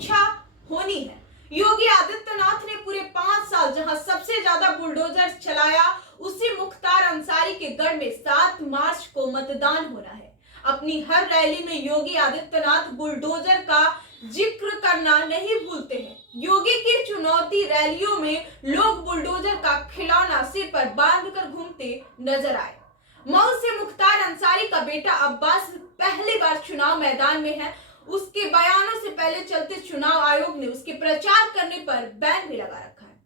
परीक्षा होनी है। योगी आदित्यनाथ ने पूरे 5 साल जहां सबसे ज्यादा बुलडोजर चलाया, उसी मुख्तार अंसारी के गढ़ में 7 मार्च को मतदान होना है। अपनी हर रैली में योगी आदित्यनाथ बुलडोजर का जिक्र करना नहीं भूलते हैं। योगी की चुनौती रैलियों में लोग बुलडोजर का खिलौना सिर पर बांधकर घूमते नजर आए। मऊ से मुख्तार अंसारी का बेटा अब्बास पहली बार चुनाव मैदान में है। उसके बयानों से पहले चलते चुनाव आयोग ने उसके प्रचार करने पर बैन भी लगा रखा है।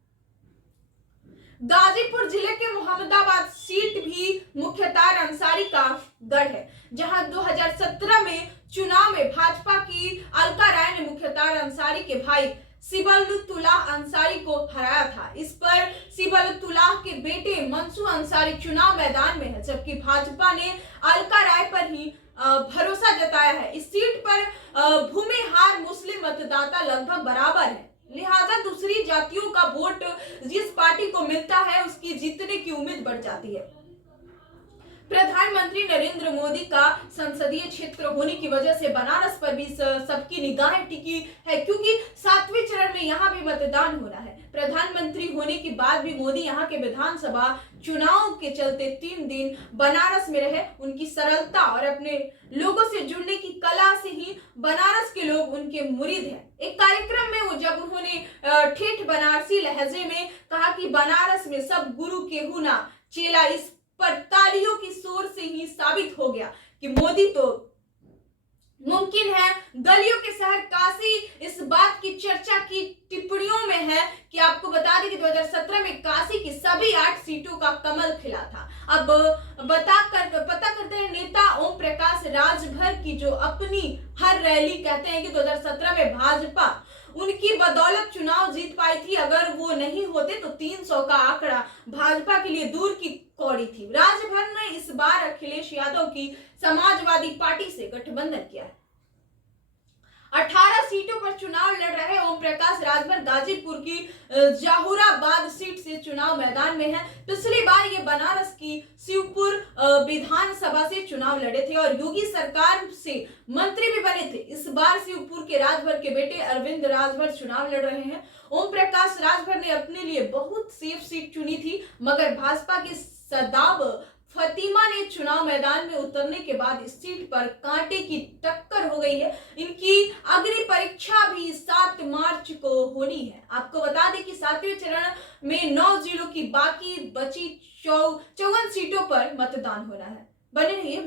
गाजीपुर जिले के मोहम्मदाबाद सीट भी मुख्तार अंसारी का गढ़ है, जहां 2017 में चुनाव में भाजपा की अलका राय ने मुख्तार अंसारी के भाई सिबलतुल्लाह अंसारी को हराया था। इस पर सिबलतुल्लाह के बेटे मंसूर अंसारी चुनाव मैदान में है, जबकि भाजपा ने अलका राय पर ही भरोसा जताया है। इस सीट पर भूमिहार मुस्लिम मतदाता लगभग बराबर है, लिहाजा दूसरी जातियों का वोट जिस पार्टी को मिलता है उसकी जीतने की उम्मीद बढ़ जाती है। प्रधानमंत्री नरेंद्र मोदी का संसदीय क्षेत्र होने की वजह से बनारस पर भी सबकी निगाहें टिकी है, क्योंकि 7वें चरण में यहाँ भी मतदान होना है। प्रधानमंत्री होने के बाद भी मोदी यहाँ के विधानसभा चुनाव के चलते 3 दिन बनारस में रहे। उनकी सरलता और अपने लोगों से जुड़ने की कला से ही बनारस के लोग उनके मुरीद हैं। एक कार्यक्रम में जब उन्होंने ठेठ बनारसी लहजे में कहा कि बनारस में सब गुरु केहू ना चेला, इस पर तालियों की शोर से ही साबित हो गया कि मोदी तो मुमकिन है। गलियों के शहर काशी इस बात की चर्चा की टिप्पणियों में है कि आपको बता दें कि 2017 में काशी की सभी 8 सीटों का कमल खिला था। अब पता करते हैं नेता ओम प्रकाश राजभर की जो अपनी हर रैली कहते हैं कि 2017 में भाजपा उनकी बदौलत चुनाव जीत पाई थी। अगर वो नहीं होते तो 300 का आंकड़ा भाजपा के लिए दूर की कौड़ी थी। राजभर ने इस बार अखिलेश यादव की समाजवादी पार्टी से गठबंधन किया है। 18 सीटों पर चुनाव लड़ रहे ओम प्रकाश राजभर गाजीपुर की जहूराबाद सीट से चुनाव मैदान में है। पिछली बार ये बनारस की शिवपुर विधानसभा से चुनाव लड़े थे और योगी सरकार से मंत्री भी बने थे। इस बार शिवपुर के राजभर के बेटे अरविंद राजभर चुनाव लड़ रहे हैं। ओम प्रकाश राजभर ने अपने लिए बहुत सेफ सीट चुनी थी, मगर भाजपा के सदाब फतिमा ने चुनाव मैदान में उतरने के बाद इस सीट पर कांटे की टक्कर हो गई है। इनकी अग्नि परीक्षा भी 7 मार्च को होनी है। आपको बता दें कि 7वें चरण में 9 जिलों की बाकी बची 54 सीटों पर मतदान होना है। बने रहिए।